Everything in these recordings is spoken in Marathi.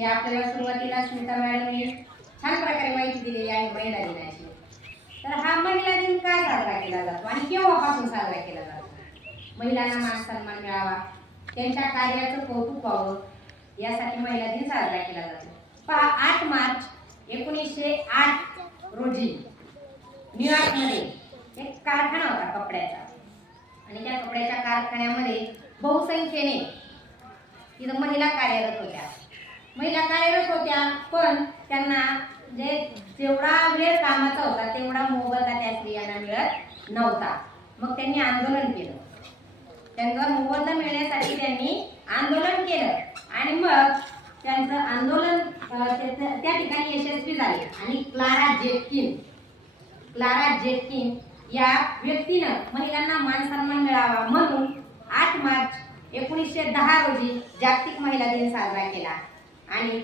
की आपल्याला सुरुवातीला स्मिता मॅडमने छान प्रकारे माहिती दिलेली आहे महिला दिनाची। तर हा महिला दिन का साजरा केला जातो आणि केव्हापासून साजरा केला जातो? महिलांना मान सन्मान मिळावा, त्यांच्या कार्याचं कौतुक व्हावं यासाठी महिला दिन साजरा केला जातो। 8 मार्च 1908 रोजी न्यूयॉर्कमध्ये एक कारखाना होता कपड्याचा आणि त्या कपड्याच्या कारखान्यामध्ये बहुसंख्येने इथं महिला कार्यरत होत्या। महिला कार्यरत होत्या पण त्यांना जे जेवढा वेळ कामाचा होता तेवढा मोबदला त्या स्त्रियांना मिळत नव्हता। मग त्यांनी आंदोलन केलं, त्यांना मोबदला मिळण्यासाठी त्यांनी आंदोलन केलं आणि मग त्यांचं आंदोलन त्या ठिकाणी यशस्वी झाले आणि क्लारा जेटकिन या व्यक्तीनं महिलांना मान सन्मान मिळावा म्हणून 8 मार्च 1910 रोजी जागतिक महिला दिन साजरा केला। आणि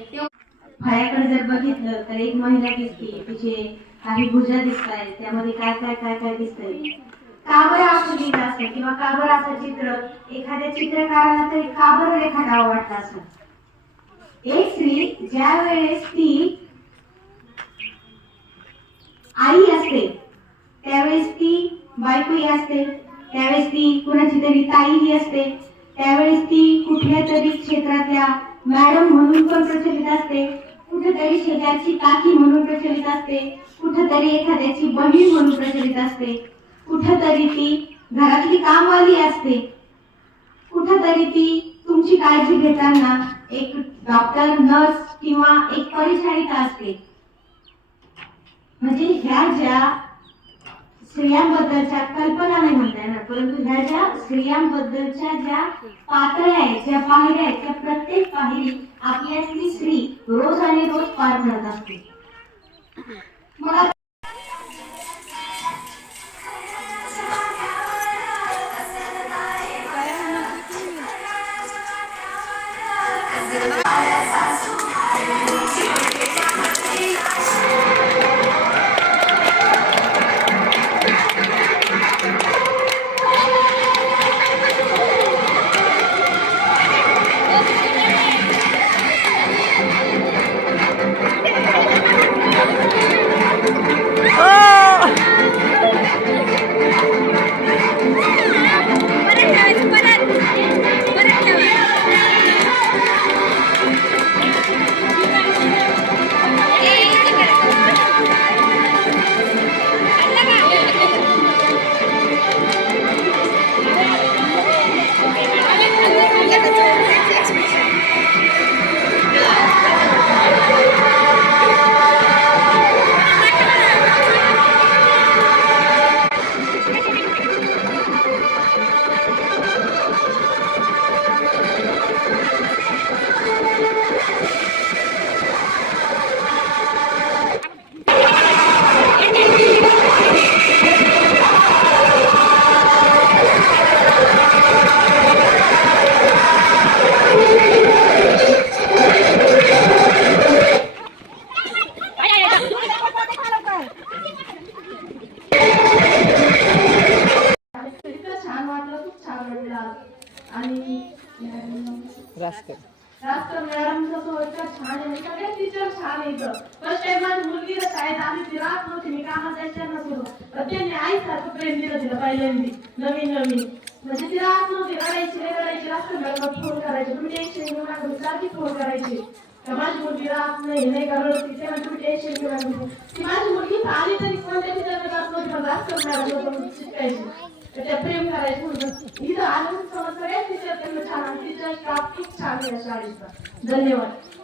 फळ्याकडे जर बघितलं तर एक महिला दिसते, तिचे काही भुजा दिसतायत, त्यामध्ये काय काय काय काय दिसतंय। का बरं असं लिहिलं असतं किंवा का बरं असं चित्र एखाद्या चित्रकाराला तरी का बरं रेखाटावं वाटतं असं? एक स्त्री ज्या वेळेस ती आई असते त्यावेळेस ती बायकोही असते, त्यावेळेस ती कुणाची तरी ताईही असते, त्यावेळेस ती कुठल्या तरी क्षेत्रातल्या मॅडम म्हणून पण प्रचलित असते, कुठेतरी शेजारची काकी म्हणून प्रचलित असते, कुठेतरी एखाद्याची बहीण म्हणून प्रचलित असते, कुठेतरी ती घरातली कामवाली असते, कुठेतरी ती तुमची काळजी घेताना एक डॉक्टर, नर्स किंवा एक परिचारिका असते। म्हणजे ह्या ज्या स्त्रियांबद्दलच्या कल्पना नाही म्हणता येणार, परंतु ह्या ज्या स्त्रियांबद्दलच्या ज्या पातळ्या आहेत, ज्या पायऱ्या आहेत, त्या प्रत्येक पायरी आपल्यातली स्त्री रोज आणि रोज पार पडत असते। मग रास्कर मॅडमचा तो इतका छान आहे, सगळे टीचर छान आहेत। फर्स्ट टाइम माझी मुलगीला शाळेत आली, ती राहत नव्हती, मी कामात जायच्या नव्हतो, पण त्यांनी आईसारखं प्रेम दिलं तिला पहिल्यांदी नवीन म्हणजे ती राहत नव्हती, रडायची। रास्कर मॅडमला फोन करायचे, तुम्ही टेन्शन घेऊ नका, सारखी फोन करायची का माझी मुलगी राहत नाही का रडती, तेव्हा तुम्ही टेन्शन घेऊ नका। ती माझी मुलगी आली तरी कोणत्या टीचरला जात नव्हती, पण रास्कर मॅडमला शिकायची, त्या प्रेम करायचं। इथं आलं सगळ्या टीचर त्यांना छान, टीचर स्टाफ खूप छान आहे शाळेचा। धन्यवाद।